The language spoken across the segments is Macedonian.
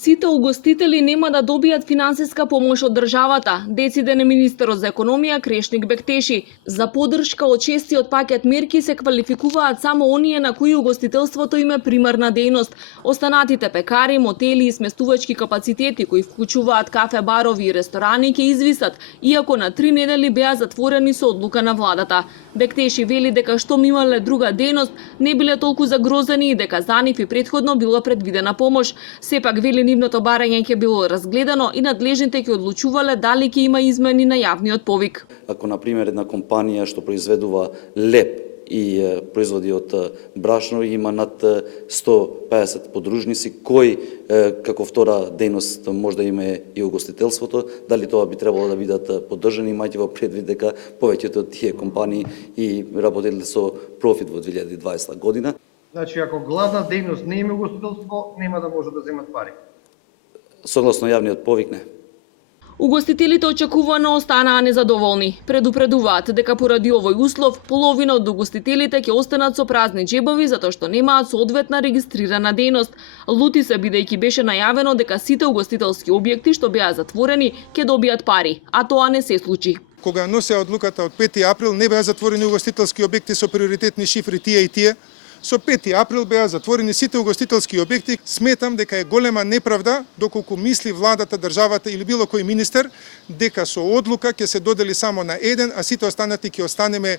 Сите угостители нема да добијат финансиска помош од државата, дециде на министерот за економија Крешник Бектеши. За поддршка од шестиот пакет мерки се квалификуваат само оние на кои угостителството им е примарна дејност. Останатите пекари, мотели и сместувачки капацитети кои вклучуваат кафе, барови и ресторани ќе извисат, иако на 3 недели беа затворени со одлука на владата. Бектеши вели дека штом имале друга дејност, не биле толку загрозени и дека за нив и претходно било предвидена помош. Сепак вели нивното барање ќе било разгледано и надлежните ќе одлучувале дали ќе има измени на јавниот повик. Ако на пример една компанија што произведува леп и производи од брашно има над 150 подружници кои како втора дејност може да има и угостителството, дали тоа би требало да бидат поддржани, имајќи во предвид дека повеќето од тие компании и работеле со профит во 2020 година. Значи, ако главна дејност не има угостителство, нема да може да земат пари. Согласно јавниот повик, не. Угостителите очекувано останаа незадоволни. Предупредуваат дека поради овој услов, половина од угостителите ќе останат со празни џебови затоа што немаат соодветна регистрирана дејност. Лути се бидејќи беше најавено дека сите угостителски објекти што беа затворени ќе добијат пари, а тоа не се случи. Кога носе одлуката од 5 април не беа затворени угостителски објекти со приоритетни шифри тие и тие. Со 5 април беа затворени сите угостителски објекти. Сметам дека е голема неправда доколку мисли владата, државата или било кој министер дека со одлука ќе се додели само на еден, а сите останати ќе останеме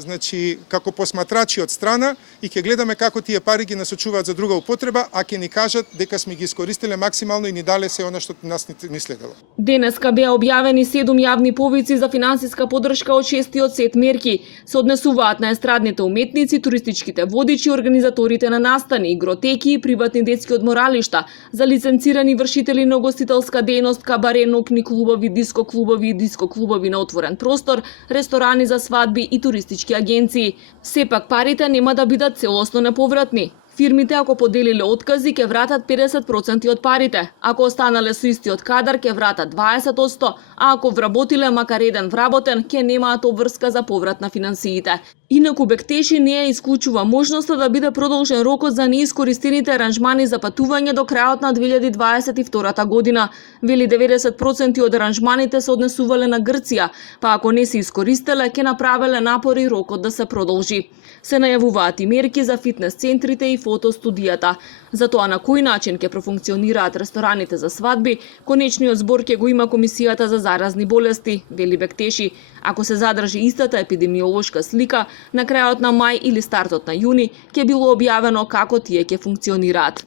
значи како посматрачи од страна и ќе гледаме како тие пари ги насочуваат за друга употреба, а ќе ни кажат дека сме ги искористиле максимално и ни дале се она што нас ни следело. Денеска беа објавени 7 јавни повици за финансиска поддршка од шестиот сет мерки. Се однесуваат на естрадните уметници, туристичките водичи, организаторите на настани, игротеки и приватни детски одморалишта, за лиценцирани вршители на угостителска дејност, кабаре, нокни клубови, диско клубови на отворен простор, ресторани за свадби и туристички агенции. Сепак парите нема да бидат целосно неповратни. Фирмите ако поделиле откази ќе вратат 50% од парите, ако останале со истиот кадар ќе вратат 20%, а ако вработиле макар еден вработен ќе немаат обврска за поврат на финансиите. Инаку Бектеши не ја исклучува можноста да биде продолжен рокот за неискористените аранжмани за патување до крајот на 2022 година. Вели 90% од аранжманите се однесувале на Грција, па ако не се искористеле ќе направеле напори рокот да се продолжи. Се најавуваат и мерки за фитнес центрите и фотостудијата. За тоа на кој начин ќе профункционираат рестораните за свадби, конечниот збор ќе го има Комисијата за заразни болести, вели Бектеши. Ако се задржи истата епидемиолошка слика, на крајот на мај или стартот на јуни ќе било објавено како тие ќе функционираат.